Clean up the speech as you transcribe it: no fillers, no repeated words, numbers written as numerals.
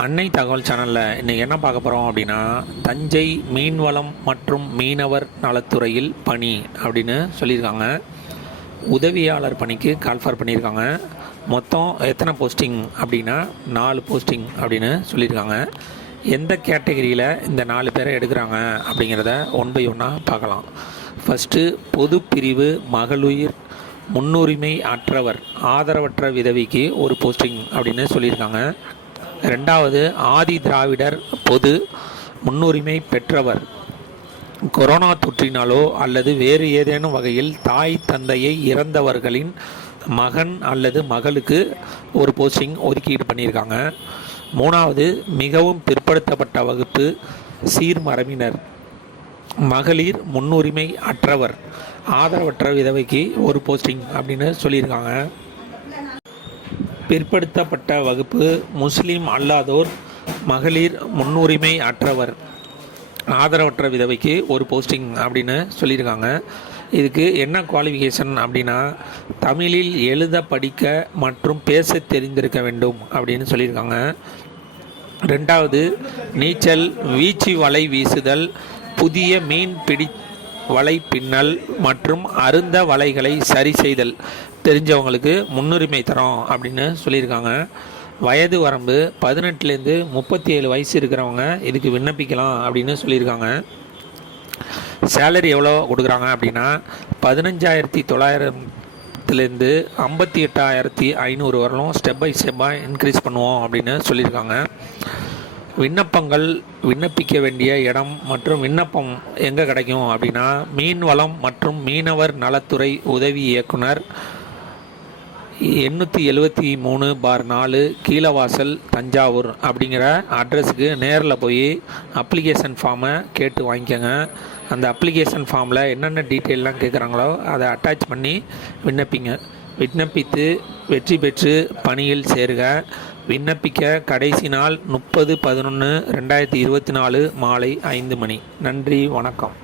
அன்னை தகவல் சேனலில் இன்றைக்கி என்ன பார்க்க போகிறோம் அப்படின்னா, தஞ்சை மீன்வளம் மற்றும் மீனவர் நலத்துறையில் பணி அப்படின்னு சொல்லியிருக்காங்க. உதவியாளர் பணிக்கு கால்ஃபார் பண்ணியிருக்காங்க. மொத்தம் எத்தனை போஸ்டிங் அப்படின்னா 4 போஸ்டிங் அப்படின்னு சொல்லியிருக்காங்க. எந்த கேட்டகரியில் இந்த 4 பேரை எடுக்கிறாங்க அப்படிங்கிறத ஒன் பை ஒன்னாக பார்க்கலாம். ஃபஸ்ட்டு பொது பிரிவு மகளிர் முன்னுரிமை அற்றவர் ஆதரவற்ற விதவிக்கு ஒரு போஸ்டிங் அப்படின்னு சொல்லியிருக்காங்க. ரெண்டாவது ஆதி திராவிடர் பொது முன்னுரிமை பெற்றவர் கொரோனா தொற்றினாலோ அல்லது வேறு ஏதேனும் வகையில் தாய் தந்தையை இறந்தவர்களின் மகன் அல்லது மகளுக்கு ஒரு போஸ்டிங் ஒதுக்கீடு பண்ணியிருக்காங்க. மூணாவது மிகவும் பிற்படுத்தப்பட்ட வகுப்பு சீர்மரபினர் மகளிர் முன்னுரிமை அற்றவர் ஆதரவற்ற விதவைக்கு ஒரு போஸ்டிங் அப்படின்னு சொல்லியிருக்காங்க. பிற்படுத்தப்பட்ட வகுப்பு முஸ்லீம் அல்லாதோர் மகளிர் முன்னுரிமை அற்றவர் ஆதரவற்ற விதவைக்கு ஒரு போஸ்டிங் அப்படின்னு சொல்லியிருக்காங்க. இதுக்கு என்ன குவாலிஃபிகேஷன் அப்படின்னா, தமிழில் எழுத படிக்க மற்றும் பேச தெரிந்திருக்க வேண்டும் அப்படின்னு சொல்லியிருக்காங்க. ரெண்டாவது நீச்சல், வீச்சு வலை வீசுதல், புதிய மீன் பிடி வலை பின்னல் மற்றும் அருந்த வலைகளை சரி செய்தல் தெரிஞ்சவங்களுக்கு முன்னுரிமை தரோம் அப்படின்னு சொல்லியிருக்காங்க. வயது வரம்பு 18லேருந்து 37 வயசு இருக்கிறவங்க இதுக்கு விண்ணப்பிக்கலாம் அப்படின்னு சொல்லியிருக்காங்க. சேலரி எவ்வளோ கொடுக்குறாங்க அப்படின்னா 15,900லேருந்து 58,500 வரலும் ஸ்டெப் பை ஸ்டெப்பாக இன்க்ரீஸ் பண்ணுவோம் அப்படின்னு சொல்லியிருக்காங்க. விண்ணப்பங்கள் விண்ணப்பிக்க வேண்டிய இடம் மற்றும் விண்ணப்பம் எங்கே கிடைக்கும் அப்படின்னா, மீன்வளம் மற்றும் மீனவர் நலத்துறை உதவி இயக்குனர் 873/4 கீழவாசல் தஞ்சாவூர் அப்படிங்கிற அட்ரஸுக்கு நேரில் போய் அப்ளிகேஷன் ஃபார்மை கேட்டு வாங்கிக்கோங்க. அந்த அப்ளிகேஷன் ஃபார்மில் என்னென்ன டீட்டெயிலெலாம் கேட்குறாங்களோ அதை அட்டாச் பண்ணி விண்ணப்பித்து வெற்றி பெற்று பணியில் சேருக. விண்ணப்பிக்க கடைசி நாள் 30/11/2024 மாலை 5 மணி. நன்றி, வணக்கம்.